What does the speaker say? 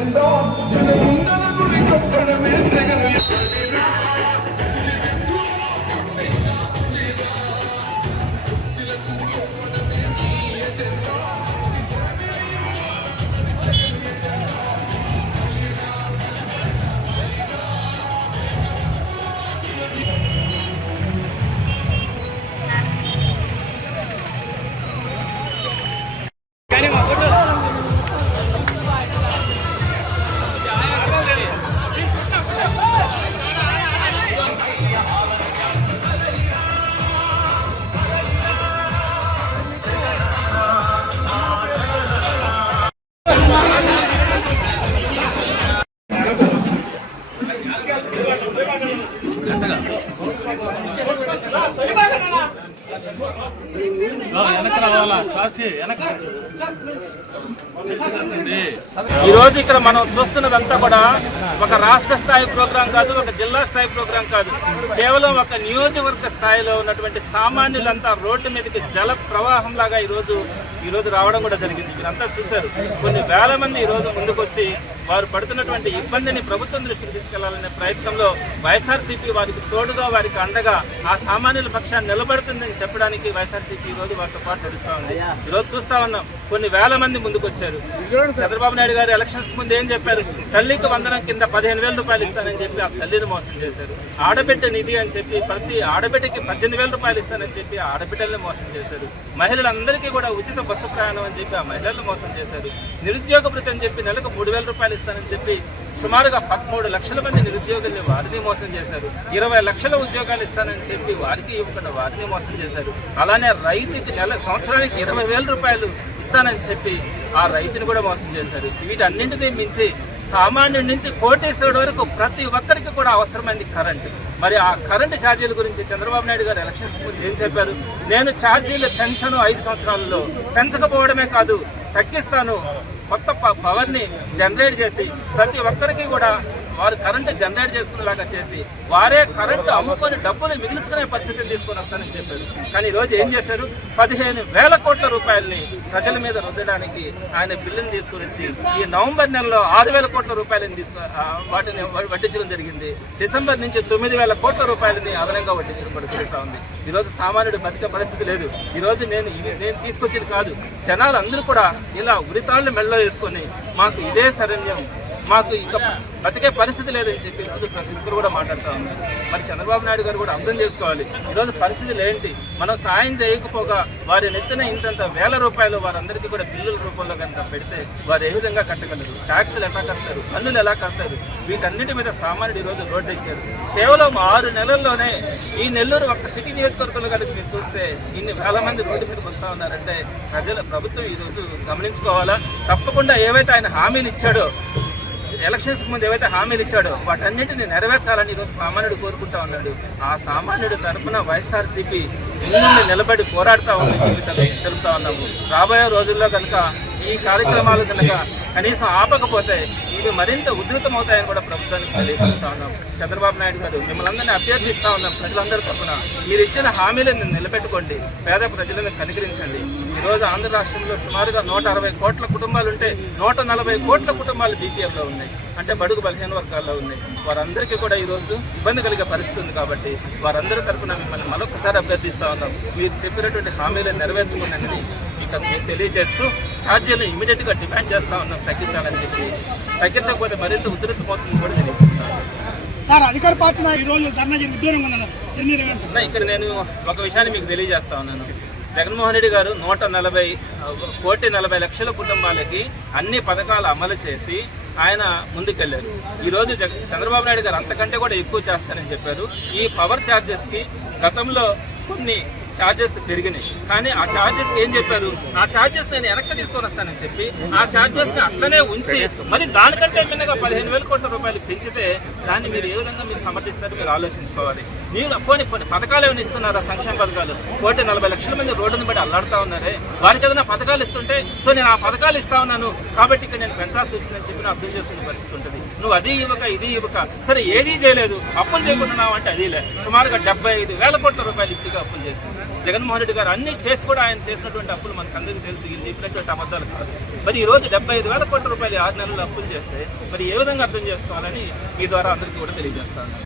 Agenda జనముందల గుడి కట్టడమే జగన్ ఈ రోజు ఇక్కడ మనం చూస్తున్నదంతా కూడా ఒక రాష్ట్ర స్థాయి ప్రోగ్రాం కాదు, ఒక జిల్లా స్థాయి ప్రోగ్రాం కాదు, కేవలం ఒక నియోజకవర్గ స్థాయిలో ఉన్నటువంటి సామాన్యులంతా రోడ్డు మీదకి జల ప్రవాహం లాగా ఈ రోజు రావడం కూడా జరిగింది. మీరంతా చూశారు. కొన్ని వేల మంది ఈ రోజు ముందుకొచ్చి వారు పడుతున్నటువంటి ఇబ్బందిని ప్రభుత్వం దృష్టికి తీసుకెళ్లాలనే ప్రయత్నంలో వైఎస్ఆర్సీపీ వారికి తోడుగా, వారికి అండగా, ఆ సామాన్యుల పక్షాన్ని నిలబడుతుందని చెప్పడానికి వైఎస్ఆర్సీపీ ఈ రోజు వారితో పాటు నడుస్తా ఉంది. ఈ రోజు చూస్తా ఉన్నాం, కొన్ని వేల మంది ముందుకొచ్చారు. చంద్రబాబు నాయుడు గారు ఎలక్షన్స్ ముందు ఏం చెప్పారు? తల్లికి వందనం కింద 15,000 రూపాయలు ఇస్తానని చెప్పి ఆ తల్లిని మోసం చేశారు. ఆడబిడ్డ నిధి అని చెప్పి ప్రతి ఆడబిడ్డకి 18,000 రూపాయలు ఇస్తానని చెప్పి ఆ ఆడబిడ్డల్ని మోసం చేశారు. మహిళలందరికీ కూడా ఉచిత బస్సు ప్రయాణం అని చెప్పి ఆ మహిళలను మోసం చేశారు. నిరుద్యోగ భృతి అని చెప్పి నెలకు 3,000 రూపాయలు ఇస్తానని చెప్పి సుమారుగా 13 లక్షల మంది నిరుద్యోగుల్ని వారిని మోసం చేశారు. 20 లక్షల ఉద్యోగాలు ఇస్తానని చెప్పి వారికి ఇవ్వకుండా వారిని మోసం చేశారు. అలానే రైతుకి సంవత్సరానికి 20,000 రూపాయలు ఇస్తానని చెప్పి ఆ రైతుని కూడా మోసం చేశారు. వీటన్నింటినీ మించి సామాన్యుడి నుంచి కోటేశ్వరుడు వరకు ప్రతి ఒక్కరికి కూడా అవసరమైంది కరెంటు. మరి ఆ కరెంటు ఛార్జీల గురించి చంద్రబాబు నాయుడు గారు ఎలక్షన్స్ ముందు ఏం చెప్పారు? నేను ఛార్జీలు పెంచను, 5 సంవత్సరాలలో పెంచకపోవడమే కాదు తగ్గిస్తాను, కొత్త పవర్ని జనరేట్ చేసి ప్రతి ఒక్కరికి కూడా వారు కరెంటు జనరేట్ చేసుకునేలాగా చేసి వారే కరెంటు అమ్ముకొని డబ్బులు మిగిల్చుకునే పరిస్థితిని తీసుకొని వస్తానని చెప్పారు. కానీ ఈరోజు ఏం చేశారు? 15,000 కోట్ల రూపాయలని ప్రజల మీద రుద్దడానికి ఆయన బిల్లుని తీసుకుని వచ్చి ఈ నవంబర్ నెలలో 6,000 కోట్ల రూపాయలని వాటిని వడ్డించడం జరిగింది. డిసెంబర్ నుంచి 9,000 కోట్ల రూపాయలని అదనంగా వడ్డించడం జరుగుతూ ఉంది. ఈరోజు సామాన్యుడు బతికే పరిస్థితి లేదు. ఈరోజు నేను తీసుకొచ్చింది కాదు, జనాలు అందరూ కూడా ఇలా ఉరితాళ్లు మెళ్ళలో వేసుకొని మాకు ఇదే శరణ్యం, మాకు ఇంకా బతికే పరిస్థితి లేదని చెప్పి ఈరోజు ప్రతి ఒక్కరు కూడా మాట్లాడుతూ ఉన్నారు. మరి చంద్రబాబు నాయుడు గారు కూడా అర్థం చేసుకోవాలి, ఈరోజు పరిస్థితులు ఏంటి. మనం సాయం చేయకపోగా వారి నెత్తిన ఇంతంత వేల రూపాయలు వారందరికీ కూడా బిల్లుల రూపంలో కనుక పెడితే వారు ఏ విధంగా కట్టగలరు? ట్యాక్సులు ఎలా కడతారు? పన్నులు ఎలా కడతారు? వీటన్నిటి మీద సామాన్యుడు ఈరోజు రోడ్డు ఎక్కారు. కేవలం 6 నెలల్లోనే ఈ నెల్లూరు ఒక్క సిటీ నియోజకవర్గంలో కనుక మీరు చూస్తే ఇన్ని వేల మంది రోడ్డు మీదకి వస్తూ ఉన్నారంటే ప్రభుత్వం ఈరోజు గమనించుకోవాలా. తప్పకుండా ఏవైతే ఆయన హామీలు ఇచ్చాడో, ఎలక్షన్స్ ముందు ఏవైతే హామీలు ఇచ్చాడో వాటన్నిటిని నెరవేర్చాలని ఈరోజు సామాన్యుడు కోరుకుంటా ఉన్నాడు. ఆ సామాన్యుడు తరఫున వైఎస్ఆర్సీపీ ముందు నిలబడి పోరాడుతూ ఉందని తెలుపుతా ఉన్నాము. రాబోయే రోజుల్లో కనుక ఈ కార్యక్రమాలు కనుక కనీసం ఆపకపోతే ఇవి మరింత ఉధృతమవుతాయని కూడా ప్రభుత్వానికి తెలియపరుస్తా ఉన్నాం. చంద్రబాబు నాయుడు గారు మిమ్మల్ని అందరినీ అభ్యర్థిస్తా ఉన్నాం, ప్రజలందరి తరఫున మీరు ఇచ్చిన హామీలను నిలబెట్టుకోండి, పేద ప్రజలను కనికరించండి. ఈరోజు ఆంధ్ర రాష్ట్రంలో సుమారుగా 160 కోట్ల కుటుంబాలు ఉంటే 140 కోట్ల కుటుంబాలు బీపీఎల్లో ఉన్నాయి, అంటే బడుగు బలహీన వర్గాల్లో ఉన్నాయి. వారందరికీ కూడా ఈరోజు ఇబ్బంది కలిగే పరిస్థితి ఉంది. కాబట్టి వారందరి తరఫున మిమ్మల్ని మరొకసారి అభ్యర్థిస్తా ఉన్నాం, మీరు చెప్పినటువంటి హామీలను నెరవేర్చుకున్నానని ఇక తెలియజేస్తూ ఛార్జీలను ఇమీడియట్గా డిమాండ్ చేస్తా ఉన్నాం, తగ్గించాలని చెప్పి. తగ్గించకపోతే మరింత ఉధృతమవుతుంది కూడా తెలియజేస్తాను. అధికార పార్టీ ఈరోజు ఇక్కడ నేను ఒక విషయాన్ని మీకు తెలియజేస్తా ఉన్నాను. జగన్మోహన్ రెడ్డి గారు 140 లక్షల కుటుంబాలకి అన్ని పథకాలు అమలు చేసి ఆయన ముందుకెళ్లారు. ఈరోజు చంద్రబాబు నాయుడు గారు అంతకంటే కూడా ఎక్కువ చేస్తానని చెప్పారు. ఈ పవర్ ఛార్జెస్కి గతంలో కొన్ని ఛార్జెస్ పెరిగినాయి, కానీ ఆ ఛార్జెస్కి ఏం చెప్పారు? ఆ ఛార్జెస్ నేను వెనక్కి తీసుకొని వస్తానని చెప్పి ఆ ఛార్జెస్ని అట్లనే ఉంచి మరి దానికంటే మిన్నగా 15,000 కోట్ల రూపాయలు పెంచితే దాన్ని మీరు ఏ విధంగా మీరు సమర్థిస్తారో మీరు ఆలోచించుకోవాలి. మీరు కొన్ని పథకాలు ఏమైనా ఇస్తున్నారా? సంక్షేమ పథకాలు 140 లక్షల మంది రోడ్డును బట్టి అల్లాడుతూ ఉన్నారే, వారికి ఏదైనా పథకాలు ఇస్తుంటే సో నేను ఆ పథకాలు ఇస్తా ఉన్నాను కాబట్టి ఇక్కడ నేను పెంచాల్సి వచ్చిందని చెప్పి అర్థం చేసుకునే పరిస్థితి ఉంటుంది. నువ్వు అది ఇవ్వక ఇది ఇవ్వక సరే ఏదీ చేయలేదు, అప్పులు చేయకుంటున్నావు అంటే అది లే. సుమారుగా 75,000 కోట్ల రూపాయలు ఇప్పటిగా అప్పులు చేస్తున్నారు. జగన్మోహన్ రెడ్డి గారు అన్ని చేసి కూడా ఆయన చేసినటువంటి అప్పులు మనకు అందరికీ తెలుసు, వీళ్ళు చెప్పినటువంటి అబద్ధాలు కాదు. మరి ఈ రోజు 75,000 కోట్ల రూపాయలు 6 నెలలు అప్పులు చేస్తే మరి ఏ విధంగా అర్థం చేసుకోవాలని మీ ద్వారా అందరికీ కూడా తెలియజేస్తాను.